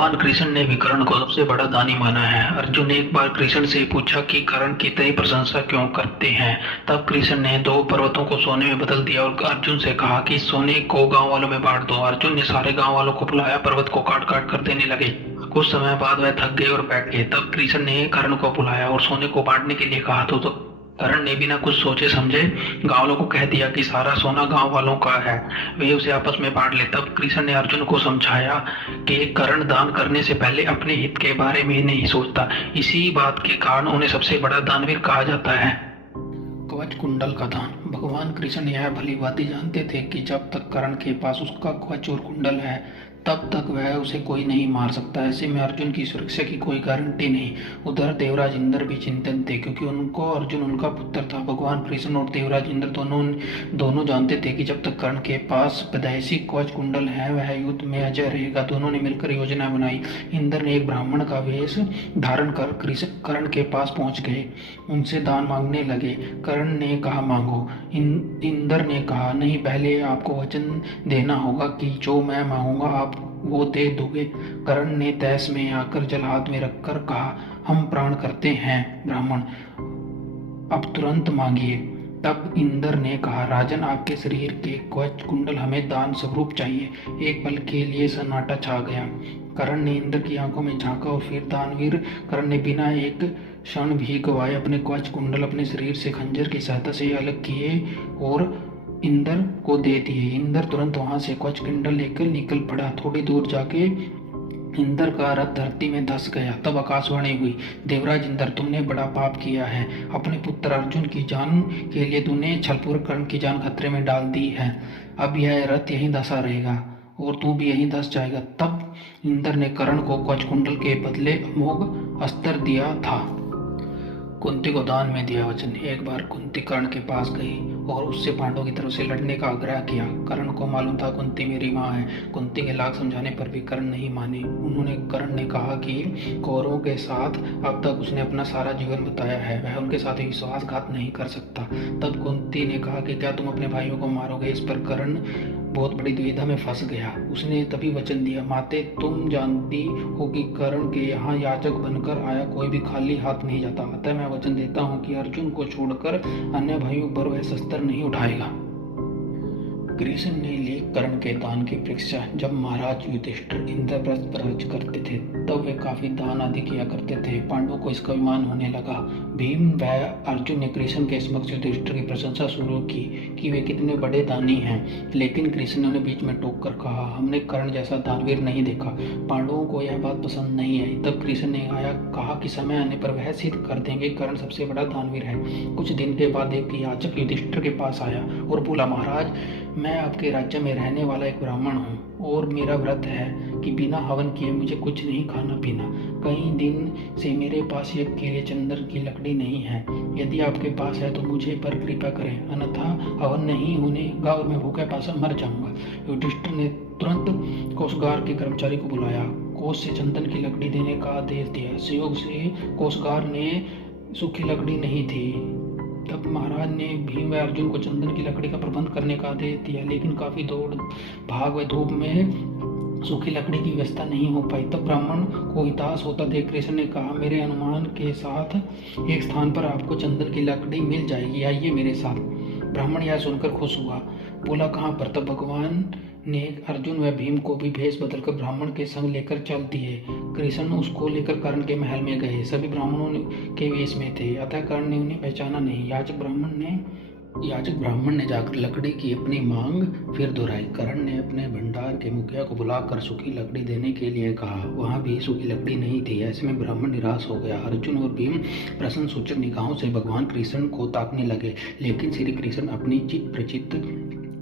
भगवान कृष्ण ने भी कर्ण को सबसे बड़ा दानी माना है। अर्जुन ने एक बार कृष्ण से पूछा कि कर्ण की इतनी प्रशंसा क्यों करते हैं। तब कृष्ण ने दो पर्वतों को सोने में बदल दिया और अर्जुन से कहा कि सोने को गांव वालों में बांट दो। अर्जुन ने सारे गांव वालों को बुलाया, पर्वत को काट काट कर देने लगे। कुछ समय बाद वह थक गए और बैठ गए। तब कृष्ण ने कर्ण को बुलाया और सोने को बांटने के लिए कहा तो कर्ण ने बिना कुछ सोचे समझे गांव वालों को कह दिया कि सारा सोना गांव वालों का है, वे उसे आपस में बांट ले। तब कृष्ण ने अर्जुन को समझाया कि कर्ण दान करने से पहले अपने हित के बारे में नहीं सोचता। इसी बात के कारण उन्हें सबसे बड़ा दानवीर कहा जाता है। कवच कुंडल का दान। भगवान कृष्ण यह भली भांति जानते थे कि जब तक कर्ण के पास उसका कवच और कुंडल है तब तक वह उसे कोई नहीं मार सकता। ऐसे में अर्जुन की सुरक्षा की कोई गारंटी नहीं। उधर देवराज इंद्र भी चिंतित थे क्योंकि उनको अर्जुन उनका पुत्र था। भगवान कृष्ण और देवराज इंद्र दोनों जानते थे कि जब तक कर्ण के पास विदेशी कवच कुंडल है वह युद्ध में अजय रहेगा। दोनों ने मिलकर योजना बनाई। इंद्र ने एक ब्राह्मण का वेश धारण कर कर्ण के पास पहुंच गए, उनसे दान मांगने लगे। कर्ण ने कहा मांगो। इंद्र ने कहा नहीं, पहले आपको वचन देना होगा कि जो मैं मांगूंगा आप वो दे दोगे। कर्ण ने तैस में आकर जल हाथ में रखकर कहा हम प्राण करते हैं ब्राह्मण, अब तुरंत मांगिए। तब इंद्र ने कहा राजन, आपके शरीर के कवच कुंडल हमें दान स्वरूप चाहिए। एक पल के लिए सन्नाटा छा गया। कर्ण ने इंद्र की आंखों में झांका और फिर दानवीर कर्ण ने बिना एक क्षण भी गवाए अपने कवच कुंडल अपने शरीर से खंजर की सहायता से अलग किए और इंद्र को दे दिए। इंद्र तुरंत वहां से कवच कुंडल लेकर निकल पड़ा। थोड़ी दूर जाके इंद्र का रथ धरती में धंस गया। तब आकाशवाणी हुई, देवराज इंद्र, तुमने बड़ा पाप किया है। अपने पुत्र अर्जुन की जान के लिए तूने छलपूर्वक कर्ण की जान खतरे में डाल दी है। अब यह रथ यहीं धंसा रहेगा और तू भी यहीं धंस जाएगा। तब इंद्र ने कर्ण को कवच कुंडल के बदले अमोघ अस्त्र दिया था। कुंती को दान में दिया वचन। एक बार कुंती कर्ण के पास गई और उससे पांडवों की तरफ से लड़ने का आग्रह किया। कर्ण को मालूम था कुंती मेरी माँ है। कुंती के लाख समझाने पर भी कर्ण नहीं माने। कर्ण ने कहा कि कौरवों के साथ अब तक उसने अपना सारा जीवन बताया है, वह उनके साथ विश्वासघात नहीं कर सकता। तब कुंती ने कहा कि क्या तुम अपने भाइयों को मारोगे। इस पर कर्ण बहुत बड़ी दुविधा में फंस गया। उसने तभी वचन दिया, माते तुम जानती हो कि कर्ण के यहाँ याचक बनकर आया कोई भी खाली हाथ नहीं जाता। अतः मैं वचन देता हूँ कि अर्जुन को छोड़कर अन्य भाइयों पर वह शस्त्र नहीं उठाएगा। कृष्ण ने ली कर्ण के दान की परीक्षा। जब महाराज युधिष्ठिर इंद्रप्रस्थ पर राज्य करते थे तब वे काफी दान आदि किया करते थे। पांडवों को इसका अभिमान होने लगा। भीम व अर्जुन ने कृष्ण के समक्ष युधिष्ठिर की प्रशंसा शुरू की कि वे कितने बड़े दानी हैं, लेकिन कृष्ण ने उन्हें बीच में टोक कर कहा, हमने कर्ण जैसा दानवीर नहीं देखा। पांडवों को यह बात पसंद नहीं आई। तब कृष्ण ने कहा कि समय आने पर वह सिद्ध कर देंगे कर्ण सबसे बड़ा दानवीर है। कुछ दिन के बाद एक याचक युधिष्ठिर के पास आया और बोला, महाराज, मैं आपके राज्य में रहने वाला एक ब्राह्मण हूँ और मेरा व्रत है कि बिना हवन किए मुझे कुछ नहीं खाना पीना। कई दिन से मेरे पास यज्ञ के लिए चंदन की लकड़ी नहीं है। यदि आपके पास है तो मुझे पर कृपा करें, अन्यथा हवन नहीं होनेगा और मैं भूखे प्यासा मर जाऊंगा। युधिष्ठिर ने तुरंत कोषगार के कर्मचारी को बुलाया, कोष से चंदन की लकड़ी देने का आदेश दिया। संयोग से कोषगार ने सूखी लकड़ी नहीं थी। तब महाराज ने भीम व अर्जुन को चंदन की लकड़ी का प्रबंध करने का आदेश दिया, लेकिन काफी दौड़ भाग व धूप में सूखी लकड़ी की व्यवस्था नहीं हो पाई। तब ब्राह्मण को हिताश होता देख कृष्ण ने कहा, मेरे अनुमान के साथ एक स्थान पर आपको चंदन की लकड़ी मिल जाएगी, आइए मेरे साथ। ब्राह्मण यह सुनकर खुश हुआ, बोला कहाँ पर। तब भगवान ने अर्जुन व भीम को भी भेष बदलकर ब्राह्मण के संग लेकर चल दिए। कृष्ण उसको लेकर कर्ण के महल में गए। सभी ब्राह्मणों के वेश में थे, अतः कर्ण ने उन्हें पहचाना नहीं। याचक ब्राह्मण ने जाकर लकड़ी की अपनी मांग फिर दोहराई। कर्ण ने अपने भंडार के मुखिया को बुलाकर सूखी लकड़ी देने के लिए कहा, वहां भी सूखी लकड़ी नहीं थी। ऐसे में ब्राह्मण निराश हो गया। अर्जुन और भीम प्रश्न सूचक निगाहों से भगवान कृष्ण को ताकने लगे, लेकिन श्री कृष्ण अपनी चित प्रचित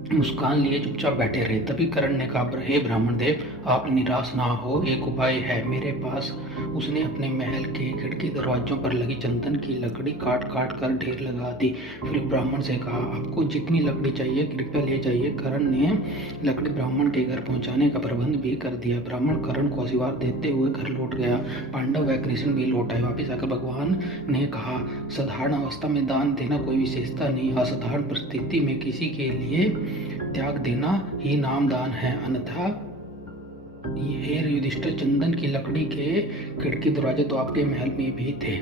मुस्कान लिए चुपचाप बैठे रहे। तभी कर्ण ने कहा, हे ब्राह्मण देव, आप निराश ना हो, एक उपाय है मेरे पास। उसने अपने महल के खिड़की दरवाजों पर लगी चंदन की लकड़ी काट काट कर ढेर लगा दी। फिर ब्राह्मण से कहा, आपको जितनी लकड़ी चाहिए कृपया ले जाइए। कर्ण ने लकड़ी ब्राह्मण के घर पहुंचाने का प्रबंध भी कर दिया। ब्राह्मण कर्ण को आशीर्वाद देते हुए घर लौट गया। पांडव व कृष्ण भी लौट आए। वापिस आकर भगवान ने कहा, साधारण अवस्था में दान देना कोई विशेषता नहीं, असाधारण परिस्थिति में किसी के लिए त्याग देना ही नाम दान है, अन्यथा ये युधिष्ठिर, चंदन की लकड़ी के खिड़की दरवाजे तो आपके महल में भी थे।